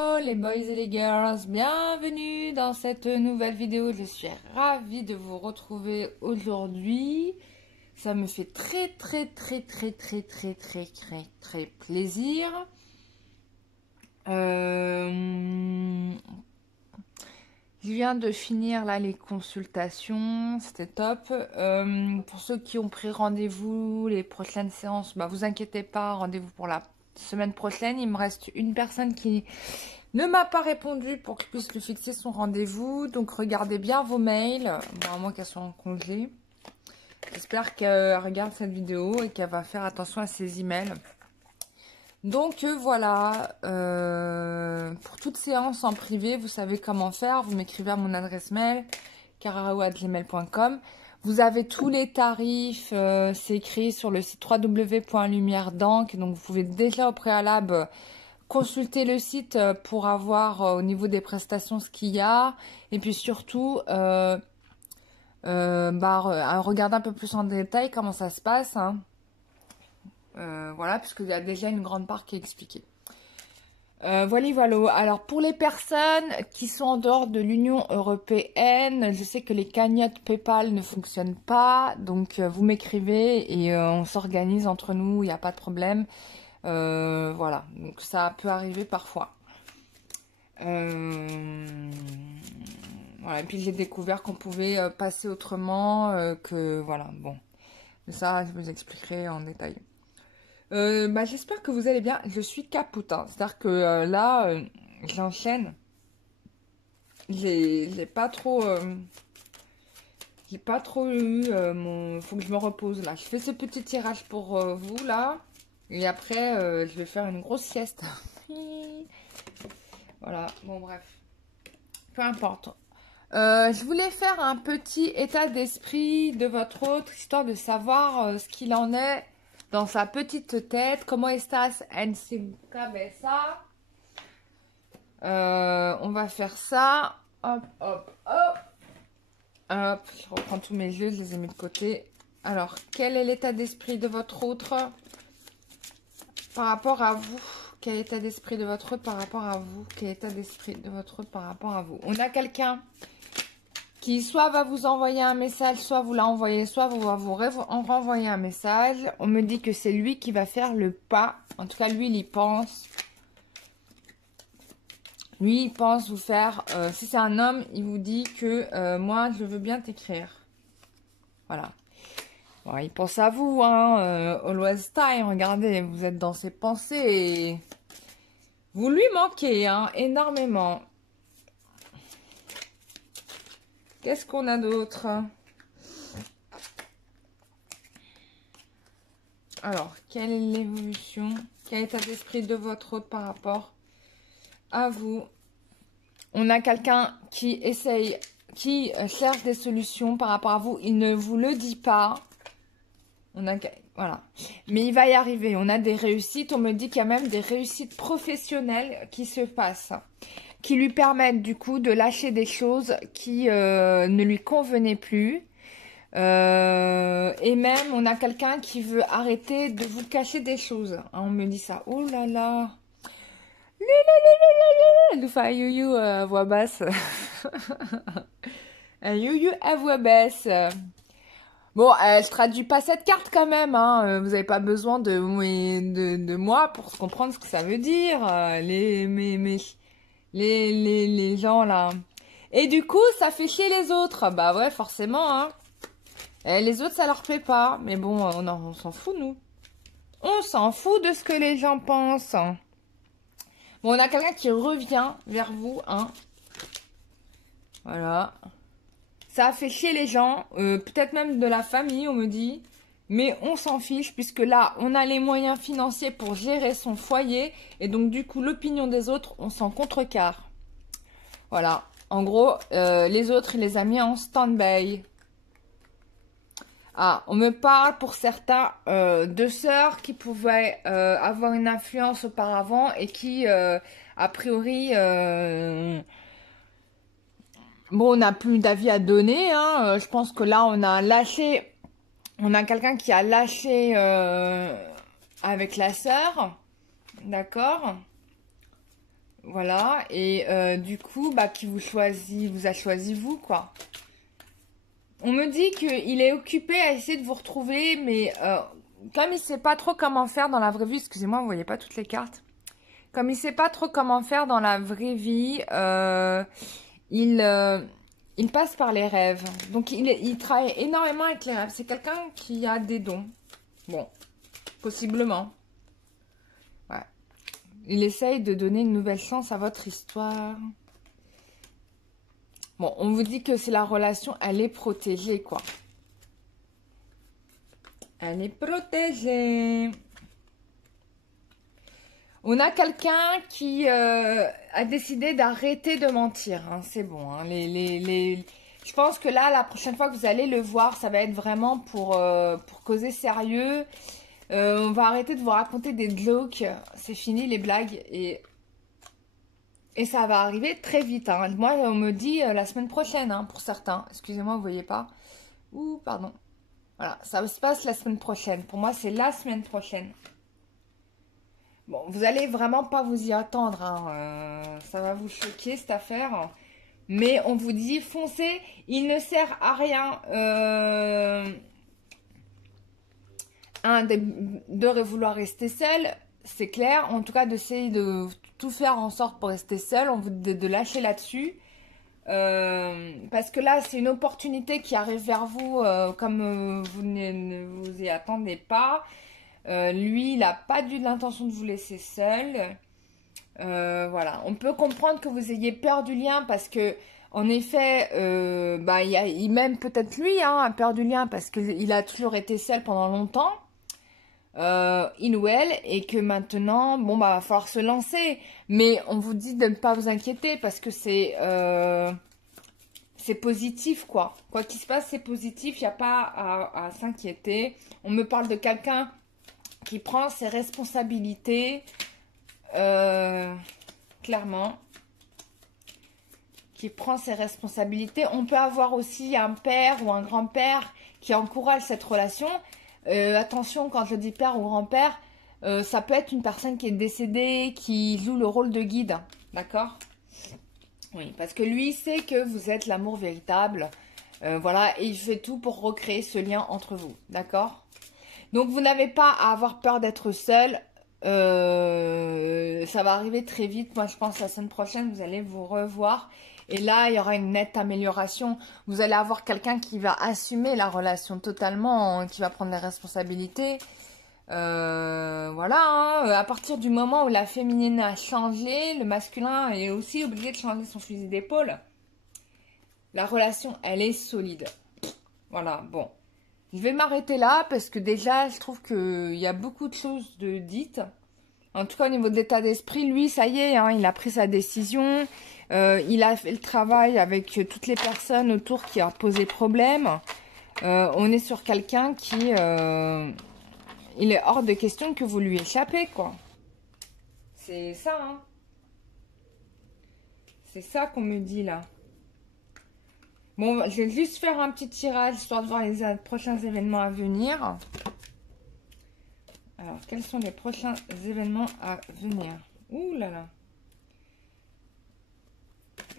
Hello les boys et les girls, bienvenue dans cette nouvelle vidéo. Je suis ravie de vous retrouver aujourd'hui. Ça me fait très plaisir. Je viens de finir là les consultations, c'était top. Pour ceux qui ont pris rendez-vous, les prochaines séances, bah vous inquiétez pas, rendez-vous pour la semaine prochaine. Il me reste une personne qui ne m'a pas répondu pour que je puisse lui fixer son rendez-vous. Donc regardez bien vos mails, bon, à moins qu'elle soit en congé. J'espère qu'elle regarde cette vidéo et qu'elle va faire attention à ses emails. Donc voilà, pour toute séance en privé, vous savez comment faire. Vous m'écrivez à mon adresse mail, cararao@gmail.com. Vous avez tous les tarifs, c'est écrit sur le site www.lumieredank. Donc vous pouvez déjà au préalable consulter le site pour avoir au niveau des prestations ce qu'il y a. Et puis surtout, regarder un peu plus en détail comment ça se passe. Hein. Voilà, puisqu'il y a déjà une grande part qui est expliquée. Voilà. Alors, pour les personnes qui sont en dehors de l'Union européenne, je sais que les cagnottes PayPal ne fonctionnent pas. Donc, vous m'écrivez et on s'organise entre nous, il n'y a pas de problème. Voilà, donc ça peut arriver parfois. Voilà, et puis j'ai découvert qu'on pouvait passer autrement, que voilà, bon. Mais ça, je vous expliquerai en détail. J'espère que vous allez bien. Je suis capoute, hein. C'est-à-dire que là, j'enchaîne. J'ai pas trop eu mon... Faut que je me repose là. Je fais ce petit tirage pour vous là. Et après, je vais faire une grosse sieste. Voilà, bon bref. Peu importe. Je voulais faire un petit état d'esprit de votre autre, histoire de savoir ce qu'il en est dans sa petite tête. Comment estás en su cabeza? On va faire ça. Hop, hop, hop. Hop, je reprends tous mes yeux, je les ai mis de côté. Alors, quel est l'état d'esprit de votre autre par rapport à vous? Quel état d'esprit de votre autre par rapport à vous? Quel état d'esprit de votre autre par rapport à vous? On a quelqu'un qui soit va vous envoyer un message, soit vous l'a envoyé, soit vous va vous renvoyer un message. On me dit que c'est lui qui va faire le pas. En tout cas, lui, il y pense. Lui, il pense vous faire... si c'est un homme, il vous dit que moi, je veux bien t'écrire. Voilà. Bon, il pense à vous, hein. Always time, regardez, vous êtes dans ses pensées et... Vous lui manquez, hein, énormément. Qu'est-ce qu'on a d'autre? Alors, quelle est l'évolution? Quel état d'esprit de votre autre par rapport à vous? On a quelqu'un qui essaye, qui cherche des solutions par rapport à vous. Il ne vous le dit pas. Voilà. Mais il va y arriver. On a des réussites. On me dit qu'il y a même des réussites professionnelles qui se passent, qui lui permettent du coup de lâcher des choses qui ne lui convenaient plus. Et même, on a quelqu'un qui veut arrêter de vous cacher des choses. Hein, on me dit ça. Oh là là. Nous fait un you à voix basse. Un you à voix basse. Bon, je traduis pas cette carte quand même. Hein. Vous n'avez pas besoin de moi pour comprendre ce que ça veut dire. Les gens là. Et du coup, ça fait chier les autres. Bah ouais, forcément. Hein. Les autres, ça leur plaît pas. Mais bon, on s'en fout, nous. On s'en fout de ce que les gens pensent. Bon, on a quelqu'un qui revient vers vous. Hein. Voilà. Ça a fait chier les gens. Peut-être même de la famille, on me dit. Mais on s'en fiche, puisque là, on a les moyens financiers pour gérer son foyer. Et donc, du coup, l'opinion des autres, on s'en contrecarre. Voilà. En gros, les autres, il les a mis en stand-by. Ah, on me parle pour certains de sœurs qui pouvaient avoir une influence auparavant et qui, a priori, bon, on n'a plus d'avis à donner. Hein. Je pense que là, on a lâché, on a quelqu'un qui a lâché avec la sœur, d'accord? Voilà, et du coup, bah, qui vous choisit, vous a choisi vous, quoi. On me dit qu'il est occupé à essayer de vous retrouver, mais comme il sait pas trop comment faire dans la vraie vie, excusez-moi, vous voyez pas toutes les cartes. Comme il sait pas trop comment faire dans la vraie vie, il passe par les rêves. Donc il travaille énormément avec les rêves. C'est quelqu'un qui a des dons. Bon, possiblement. Ouais. Il essaye de donner une nouvelle chance à votre histoire. Bon, on vous dit que c'est la relation, elle est protégée, quoi. Elle est protégée. On a quelqu'un qui a décidé d'arrêter de mentir. Hein. C'est bon. Hein. Je pense que là, la prochaine fois que vous allez le voir, ça va être vraiment pour causer sérieux. On va arrêter de vous raconter des jokes. C'est fini les blagues. Et ça va arriver très vite. Hein. Moi, on me dit la semaine prochaine, hein, pour certains. Excusez-moi, vous voyez pas. Ouh, pardon. Voilà, ça se passe la semaine prochaine. Pour moi, c'est la semaine prochaine. Bon, vous allez vraiment pas vous y attendre. Hein. Ça va vous choquer, cette affaire. Mais on vous dit, foncez. Il ne sert à rien de vouloir rester seul. C'est clair. En tout cas, d'essayer de tout faire en sorte pour rester seul. On vous dit de lâcher là-dessus. Parce que là, c'est une opportunité qui arrive vers vous comme vous ne vous y attendez pas. Lui, il n'a pas eu l'intention de vous laisser seul. Voilà. On peut comprendre que vous ayez peur du lien parce que, en effet, bah, il même peut-être lui a peur du lien parce qu'il a toujours été seul pendant longtemps. Il ou elle, et que maintenant, bon, bah, va falloir se lancer. Mais on vous dit de ne pas vous inquiéter parce que c'est positif, quoi. Quoi qu'il se passe, c'est positif. Il n'y a pas à s'inquiéter. On me parle de quelqu'un qui prend ses responsabilités, clairement, qui prend ses responsabilités. On peut avoir aussi un père ou un grand-père qui encourage cette relation. Attention, quand je dis père ou grand-père, ça peut être une personne qui est décédée, qui joue le rôle de guide, d'accord? Oui, parce que lui sait que vous êtes l'amour véritable, voilà, et il fait tout pour recréer ce lien entre vous, d'accord? Donc, vous n'avez pas à avoir peur d'être seul. Ça va arriver très vite. Moi, je pense la semaine prochaine, vous allez vous revoir. Et là, il y aura une nette amélioration. Vous allez avoir quelqu'un qui va assumer la relation totalement, qui va prendre les responsabilités. Voilà. Hein. À partir du moment où la féminine a changé, le masculin est aussi obligé de changer son fusil d'épaule. La relation, elle est solide. Voilà, bon. Je vais m'arrêter là parce que déjà, je trouve qu'il y a beaucoup de choses de dites. En tout cas, au niveau de l'état d'esprit, lui, ça y est, hein, il a pris sa décision. Il a fait le travail avec toutes les personnes autour qui ont posé problème. On est sur quelqu'un qui... il est hors de question que vous lui échappez, quoi. C'est ça, hein. C'est ça qu'on me dit, là. Bon, je vais juste faire un petit tirage, histoire de voir les prochains événements à venir. Alors, quels sont les prochains événements à venir? Ouh là là.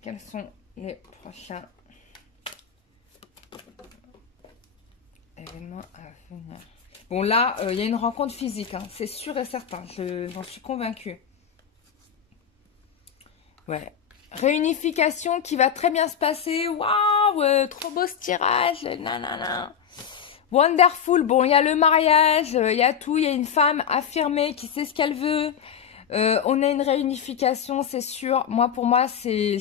Quels sont les prochains événements à venir? Bon, là, il y a une rencontre physique, hein, c'est sûr et certain. J'en suis convaincue. Ouais. Réunification qui va très bien se passer. Waouh, trop beau ce tirage. Nanana. Wonderful. Bon, il y a le mariage, il y a tout. Il y a une femme affirmée qui sait ce qu'elle veut. On a une réunification, c'est sûr. Moi, pour moi, c'est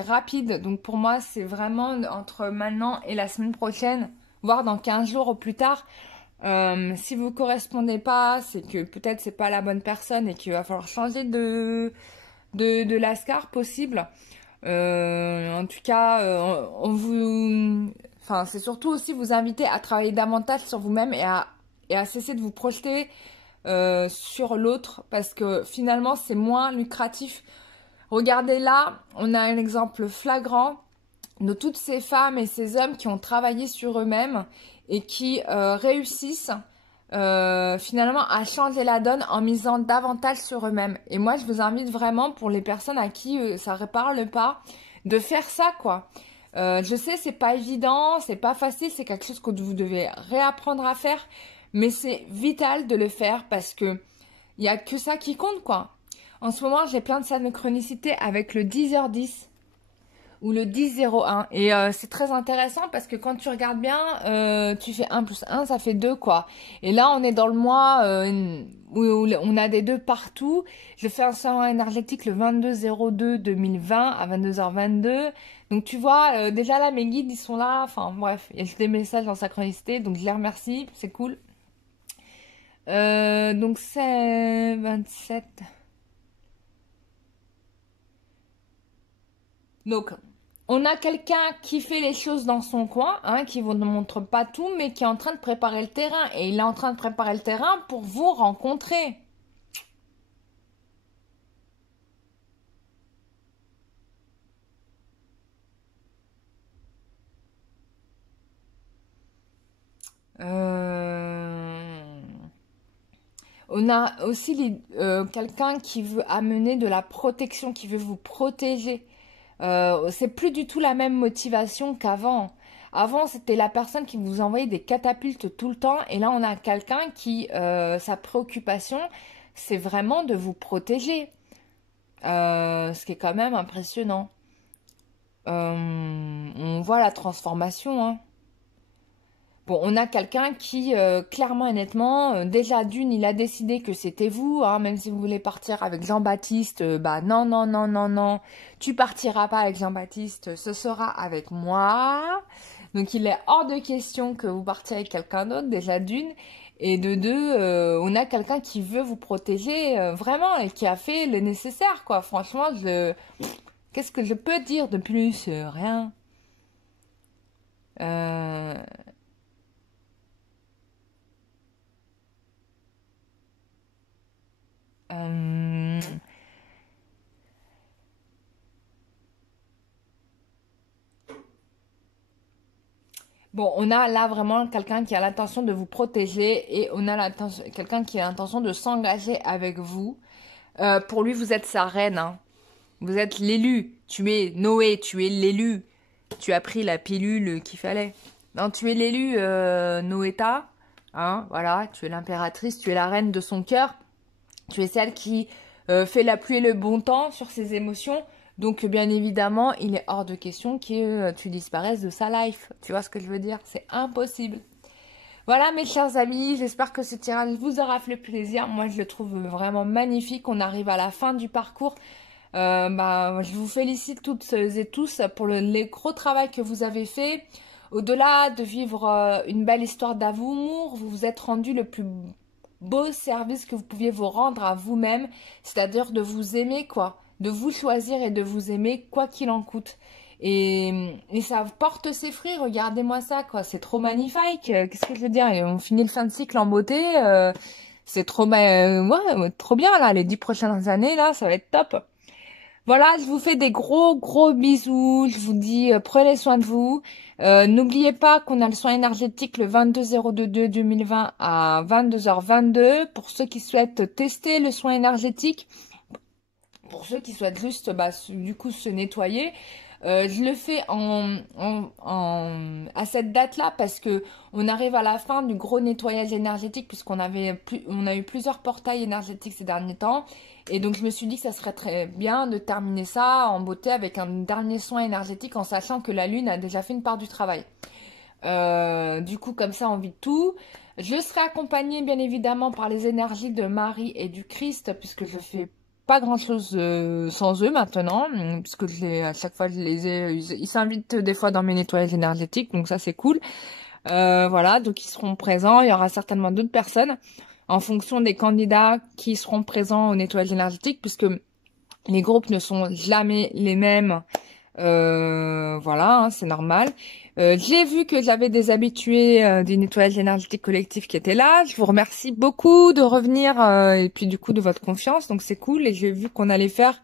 rapide. Donc, pour moi, c'est vraiment entre maintenant et la semaine prochaine, voire dans 15 jours au plus tard. Si vous correspondez pas, c'est que peut-être c'est pas la bonne personne et qu'il va falloir changer de lascar possible. En tout cas, enfin, c'est surtout aussi vous inviter à travailler davantage sur vous-même et à cesser de vous projeter sur l'autre parce que finalement c'est moins lucratif. Regardez là, on a un exemple flagrant de toutes ces femmes et ces hommes qui ont travaillé sur eux-mêmes et qui réussissent finalement à changer la donne en misant davantage sur eux-mêmes. Et moi, je vous invite vraiment, pour les personnes à qui ça ne parle pas, de faire ça, quoi. Je sais, c'est pas évident, c'est pas facile, c'est quelque chose que vous devez réapprendre à faire, mais c'est vital de le faire parce que il y a que ça qui compte, quoi. En ce moment, j'ai plein de synchronicité avec le 10h10 ou le 10-01. Et c'est très intéressant parce que quand tu regardes bien, tu fais 1 plus 1, ça fait 2, quoi. Et là, on est dans le mois où on a des 2 partout. Je fais un soin énergétique le 22-02-2020 à 22h22. Donc tu vois, déjà là, mes guides, ils sont là. Enfin bref, il y a des messages en synchronicité, donc je les remercie, c'est cool. Donc c'est 27. Donc, on a quelqu'un qui fait les choses dans son coin, hein, qui vous ne montre pas tout, mais qui est en train de préparer le terrain. Et il est en train de préparer le terrain pour vous rencontrer. On a aussi quelqu'un qui veut amener de la protection, qui veut vous protéger. C'est plus du tout la même motivation qu'avant. Avant, c'était la personne qui vous envoyait des catapultes tout le temps. Et là, on a quelqu'un qui, sa préoccupation, c'est vraiment de vous protéger. Ce qui est quand même impressionnant. On voit la transformation, hein. Bon, on a quelqu'un qui, clairement et nettement, déjà d'une, il a décidé que c'était vous, hein, même si vous voulez partir avec Jean-Baptiste, bah non, non, non, non, non, tu partiras pas avec Jean-Baptiste, ce sera avec moi. Donc il est hors de question que vous partiez avec quelqu'un d'autre, déjà d'une. Et de deux, on a quelqu'un qui veut vous protéger vraiment et qui a fait le nécessaire, quoi. Franchement, qu'est-ce que je peux dire de plus? Rien. Euh, euh, Bon, on a là vraiment quelqu'un qui a l'intention de vous protéger et on a quelqu'un qui a l'intention de s'engager avec vous. Pour lui, vous êtes sa reine, hein. Vous êtes l'élu. Tu es Noé, tu es l'élu. Tu as pris la pilule qu'il fallait. Non, tu es l'élu Noéta. Hein, voilà, tu es l'impératrice, tu es la reine de son cœur. Tu es celle qui fait la pluie et le bon temps sur ses émotions. Donc, bien évidemment, il est hors de question que tu disparaisses de sa life. Tu vois ce que je veux dire? C'est impossible. Voilà, mes chers amis, j'espère que ce tirage vous aura fait plaisir. Moi, je le trouve vraiment magnifique. On arrive à la fin du parcours. Je vous félicite toutes et tous pour le gros travail que vous avez fait. Au-delà de vivre une belle histoire d'amour, vous vous êtes rendu le plus beau service que vous pouviez vous rendre à vous-même, c'est-à-dire de vous aimer, quoi, de vous choisir et de vous aimer quoi qu'il en coûte. Et ça porte ses fruits, regardez-moi ça, quoi, c'est trop magnifique. Qu'est-ce que je veux dire? Et on finit le fin de cycle en beauté, c'est trop, ouais, trop bien là, les 10 prochaines années là, ça va être top. Voilà, je vous fais des gros gros bisous. Je vous dis prenez soin de vous. N'oubliez pas qu'on a le soin énergétique le 22-02-2020 à 22h22 pour ceux qui souhaitent tester le soin énergétique. Pour ceux qui souhaitent juste du coup se nettoyer. Je le fais à cette date-là parce que on arrive à la fin du gros nettoyage énergétique puisqu'on on a eu plusieurs portails énergétiques ces derniers temps. Et donc je me suis dit que ça serait très bien de terminer ça en beauté avec un dernier soin énergétique en sachant que la lune a déjà fait une part du travail. Du coup comme ça on vit tout. Je serai accompagnée bien évidemment par les énergies de Marie et du Christ puisque je fais pas grand chose sans eux maintenant, puisque à chaque fois ils s'invitent des fois dans mes nettoyages énergétiques, donc ça c'est cool. Voilà, donc ils seront présents, il y aura certainement d'autres personnes en fonction des candidats qui seront présents au nettoyage énergétique, puisque les groupes ne sont jamais les mêmes. Voilà, hein, c'est normal. J'ai vu que j'avais des habitués du nettoyage énergétique collectif qui étaient là. Je vous remercie beaucoup de revenir et puis du coup de votre confiance. Donc c'est cool. Et j'ai vu qu'on allait faire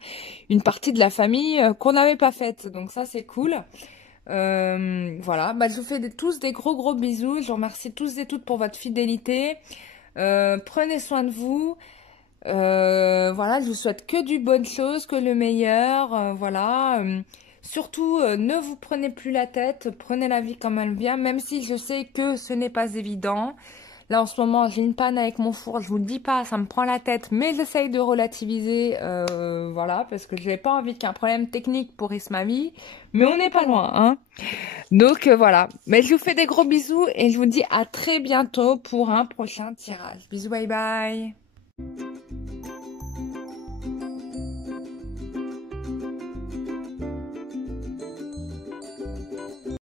une partie de la famille qu'on n'avait pas faite. Donc ça c'est cool. Voilà, je vous fais tous des gros bisous. Je vous remercie tous et toutes pour votre fidélité. Prenez soin de vous. Voilà, je vous souhaite que du bonne chose, que le meilleur. Voilà. Surtout, ne vous prenez plus la tête. Prenez la vie comme elle vient, même si je sais que ce n'est pas évident. Là, en ce moment, j'ai une panne avec mon four. Je vous le dis pas, ça me prend la tête, mais j'essaye de relativiser. Voilà, parce que je n'ai pas envie qu'un problème technique pourrisse ma vie. Mais on n'est pas loin, hein. Donc voilà. Mais je vous fais des gros bisous et je vous dis à très bientôt pour un prochain tirage. Bisous, bye bye.